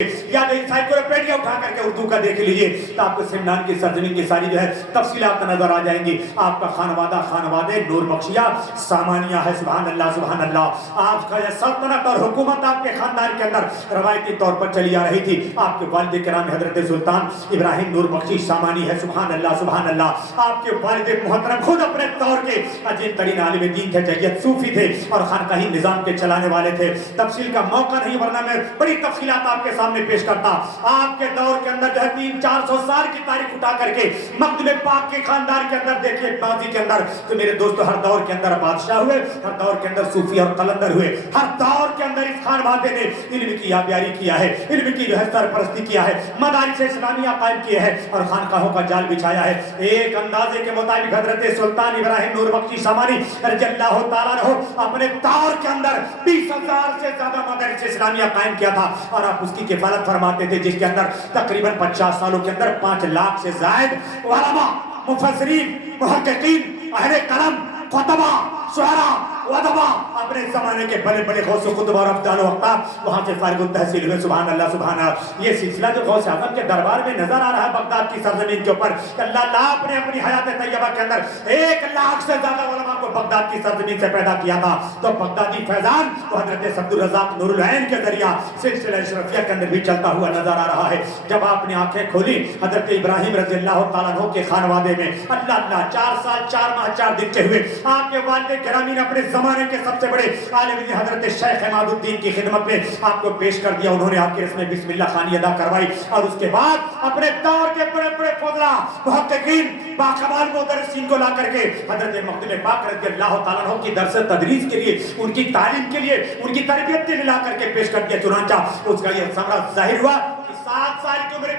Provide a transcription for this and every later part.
یا انسائکلوپیڈیا اٹھا کر کے اردو کا دیکھ لیجئے تو آپ کو سمنان کی سرزمین کی ساری جو ہے تفصیلات نظر آ جائیں گی. آپ کا خانوادہ نور بخشیہ سامانیہ ہے. سبحان اللہ سبحان اللہ. آپ کا سلطنت اور حکومت آپ کے خاندان کے اندر روایتی طور پر چلی آ رہی تھی. آپ کے والد کرام حضرت سلطان ابراہیم نور بخشی سامانی ہے. سبحان اللہ سبحان اللہ. آپ کے والد محترم خود اپنے دور کے عظیم ترین عالم دین تھے, جیت صوفی تھے اور خانقاہی نظام کے چلانے والے تھے. تفصیل کا موقع نہیں ورنہ میں بڑی تفصیلات آپ کے سامنے پیش کرتا. آپ کے دور کے اندر جو ہے 300-400 سال کی تاریخ اٹھا کر کے مقدم پاک کے خاندان کے اندر دیکھیے ماضی کے اندر تو میرے دوستو ہر دور کے اندر بادشاہ ہوئے, ہر دور کے اندر صوفی اور قلندر ہوئے, ہر دور کے اندر اس خانوادے نے علم کی آبیاری کیا ہے, علم کی جو ہے سرپرستی کیا ہے, مدارس اسلامیہ قائم کیے ہیں اور خانقاہوں کا جال بچھایا ہے. ایک اندازے کے مطابق حضرت سلطان ابراہیم نور بخشی سامانی رضی اللہ تعالیٰ عنہ اپنے دور کے اندر 20,000 سے زیادہ مدارس اسلامیہ قائم کیا تھا اور آپ اس کی کفالت فرماتے تھے, جس کے اندر تقریباً 50 سالوں کے اندر 5 لاکھ سے زائد علماء, مفسرین, محققین, اہل قلم, خطبہ, شعراء, ادباء اپنے زمانے کے بڑے بڑے غوث و خطب اور افضال و اقطاب وہاں سے فارغ التحصیل ہوئے. سبحان اللہ سبحان اللہ. یہ سلسلہ جو غوث اعظم کے دربار میں نظر آ رہا ہے بغداد کی سرزمین کے اوپر, اللہ نے اپنی حیات طیبہ کے اندر 1 لاکھ سے زیادہ علماء کو بغداد کی سرزمین سے پیدا کیا تھا. تو بغدادی فیضان تو حضرت عبد الرزاق نور العین کے ذریعہ سلسلہ اشرفیہ کے اندر بھی چلتا ہوا نظر آ رہا ہے. جب آپ نے آنکھیں کھولی حضرت ابراہیم رضی اللہ تعالیٰ عنہ کے خانوادے میں اللہ 4 سال 4 ماہ 4 دن کے ہوئے آپ کے والد گرامی نے اپنے زمانے کے سب سے بڑے عالم دین حضرت شیخ عماد الدین کی خدمت میں آپ کو پیش کر دیا. انہوں نے آپ کے رسم بسم اللہ خوانی ادا کروائی اور اس کے بعد اپنے دور کے بڑے بڑے فضلاء, محققین, باکمال مدرسین کو لا کر کے حضرت مقدم پاک رضی اللہ تعالیٰ عنہ کی درس تدریس کے لیے, ان کی تعلیم کے لیے, ان کی تربیت کے لیے لا کر کے پیش کر دیا. چنانچہ اس کا یہ ثمرہ ظاہر ہوا کہ 7 سال کی عمر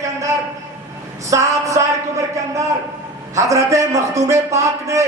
کے اندر حضرت مخدوم پاک نے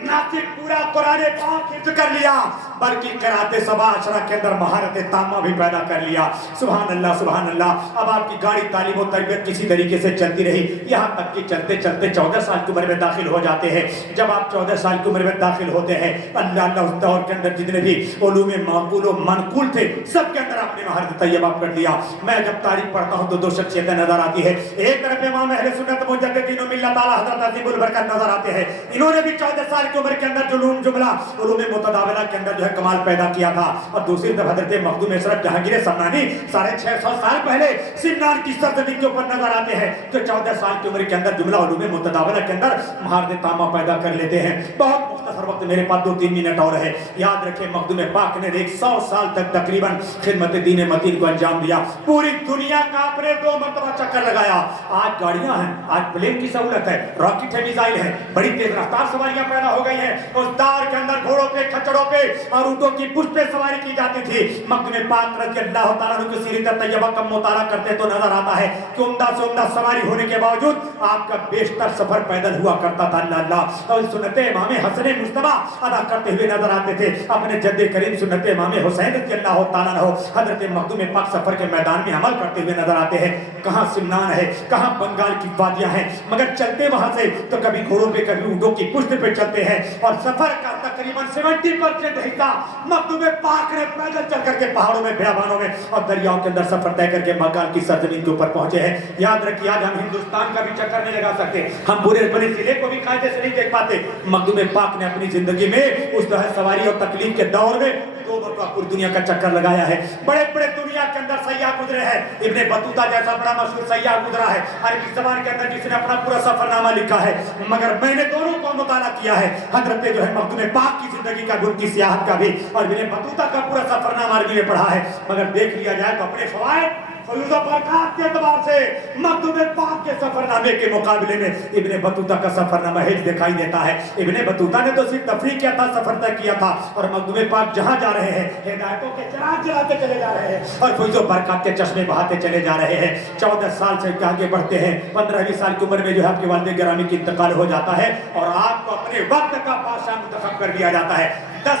نہ صرف پورا قرآن پاک حفظ کر لیا بلکہ قرات سبع عشرہ کے اندر مہارت تامہ بھی پیدا کر لیا. سبحان اللہ سبحان اللہ. اب آپ کی گاڑی تعلیم و تربیت کسی طریقے سے چلتی رہی یہاں تک کہ چلتے چلتے 14 سال کی عمر میں داخل ہو جاتے ہیں. جب آپ 14 سال کی عمر میں داخل ہوتے ہیں اللہ اس دور کے اندر جتنے بھی علوم معقول و منقول تھے سب کے اندر آپ نے مہارت طیبہ کر دیا. میں جب تاریخ پڑھتا ہوں تو 2 شخصیتیں نظر آتی ہے. ایک طرف امام اہل سنت مجددین ملت اعلیٰ حضرت عظیم البرکت نظر آتے ہیں. انہوں نے بھی 14 سال کی عمر کے اندر علوم متداولہ کے اندر جو ہے کمال پیدا کیا تھا. اور دوسری طرف حضرت مخدوم اشرف جہانگیر سمنانی 650 سال پہلے سمنان کی سرزمین کے اوپر نظر آتے ہیں جو 14 سال کی عمر کے اندر جملہ علوم متداولہ کے اندر مہارت تامہ پیدا کر لیتے ہیں. بہت مختصر وقت میرے پاس 2-3 منٹ اور ہے. یاد رکھیں مخدوم پاک نے 100 سال تک تقریباً خدمت دین متین کو انجام دیا. پوری دنیا کا آپ نے 2 مرتبہ چکر لگایا. آج گاڑیاں ہیں, آج پلین کی سہولت ہے, راکٹ ہے, میزائل ہے, بڑی تیز رفتار سواریاں پیدا ہو گئی ہیں. اس دور کے اندر گھوڑوں پہ, کھچڑوں پہ اور اونٹوں کی پشت پہ سواری کی جاتی تھی. مقدم پاک رضی اللہ تعالیٰ عنہ کی سیرت طیبہ کا مطالعہ کرتے تو نظر آتا ہے کہ عمدہ سے عمدہ سواری ہونے کے باوجود آپ کا بیشتر سفر پیدل ہوا کرتا تھا. اللہ اور سنت امام حسن مجتبی ادا کرتے ہوئے نظر آتے تھے. اپنے جد کریم سنت امام حسین رضی اللہ تعالیٰ عنہ حضرت مخدوم پاک سفر کے میدان میں عمل کرتے ہوئے نظر آتے ہیں. کہاں سمنان ہے, کہاں بنگال کی وادیاں ہیں, مگر چلتے وہاں سے تو کبھی گھوڑوں پہ کبھی اونٹوں کی پشت پہ چلتے ہیں. اور سفر کا تقریباً 70% حصہ مخدوم پاک نے پیدل چل کر کے پہاڑوں میں, بیابانوں میں اور دریاؤں کے اندر سفر طے کر کے بنگال کی سرزمین کے اوپر پہنچے ہیں. یاد رکھیے آج ہم ہندوستان کا بھی چکر نہیں لگا سکتے, ہم پورے بڑے ضلع کو بھی قاعدے سے نہیں دیکھ پاتے. مخدوم پاک نے اپنی زندگی میں اس سواری اور تکلیف کے دور میں 2 مرتبہ پوری دنیا کا چکر لگایا ہے. بڑے بڑے دنیا کے اندر سیاح گزرے ہیں. ابن بطوطہ جیسا بڑا مشہور سیاح گزرا ہے عربی زبان کے اندر جس نے اپنا پورا سفر نامہ لکھا ہے. مگر میں نے دونوں کو مطالعہ کیا ہے, حضرت جو ہے مخدوم پاک کی زندگی کا, ان کی سیاحت کا بھی, اور ابن بطوطہ کا پورا سفر نامہ عربی میں پڑھا ہے. مگر دیکھ لیا جائے تو اپنے فوائد فیوز و برکات کے اعتبار سے مخدوم پاک کے سفر نامے کے مقابلے میں ابن بطوطہ کا سفر نامہ ہیج دکھائی دیتا ہے. ابن بطوطہ نے تو صرف تفریح کیا تھا, سفر طے کیا تھا, اور مخدوم پاک جہاں جا رہے ہیں ہدایتوں کے چراغ جلاتے چلے جا رہے ہیں اور فیوز و برکات کے چشمے بہاتے چلے جا رہے ہیں. 14 سال سے آگے بڑھتے ہیں, 15ویں سال کی عمر میں جو ہے آپ کے والد گرامی کی انتقال ہو جاتا ہے اور آپ کو اپنے وقت کا بادشاہ منتخب کر دیا جاتا ہے. 10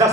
10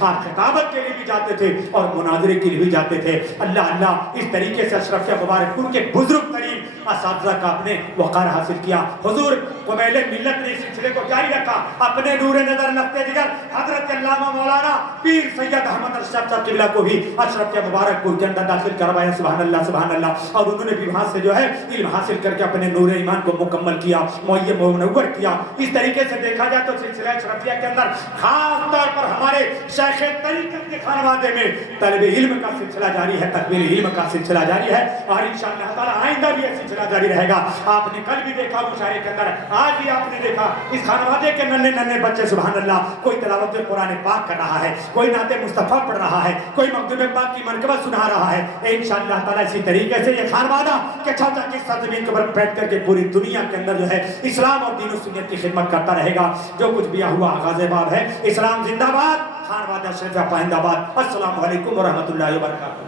آپ خطابت کے لیے بھی جاتے تھے اور مناظرے کے لیے بھی جاتے تھے. اللہ اللہ اس طریقے سے اشرفیہ مبارک پور کے بزرگ ترین اساتذہ کا اپنے وقار حاصل کیا. حضور قبیلے ملت نے اس سلسلے کو جاری رکھا. اپنے نور نظر نقطۂ جگر حضرت علامہ مولانا پیر سید احمد اشرف صاحب قبلہ کو بھی اشرفیہ مبارک پور کے اندر داخل کروایا. سبحان اللہ سبحان اللہ. اور انہوں نے بھی وہاں سے جو ہے علم حاصل کر کے اپنے نور ایمان کو مکمل کیا, معین منور کیا. اس طریقے سے دیکھا جائے تو سلسلہ اشرفیہ کے اندر خاص طور پر ہمارے شیخ طریقت کے خانوادے میں طلب علم کا سلسلہ جاری ہے, تکمیل علم کا سلسلہ جاری ہے, اور انشاءاللہ تعالی آئندہ بھی یہ سلسلہ جاری رہے گا. آپ نے کل بھی دیکھا مشاعرے کے اندر, آج بھی آپ نے دیکھا اس خانوادے کے ننھے ننھے بچے سبحان اللہ کوئی تلاوت قرآن پاک کر رہا ہے, کوئی نعت مصطفیٰ پڑھ رہا ہے, کوئی مکتوب پاک کی منقبت سنا رہا ہے. انشاءاللہ تعالی اسی طریقے سے یہ خانوادہ کہ چاچا کی سرزمین کے اوپر بیٹھ کر کے پوری دنیا کے اندر جو ہے اسلام اور دین و سنت کی خدمت کرتا رہے گا. جو کچھ بھی ہوا آغاز باب ہے. اسلام زندہ باد, خانوادہ شریف پائندہ باد. السلام علیکم ورحمۃ اللہ وبرکاتہ.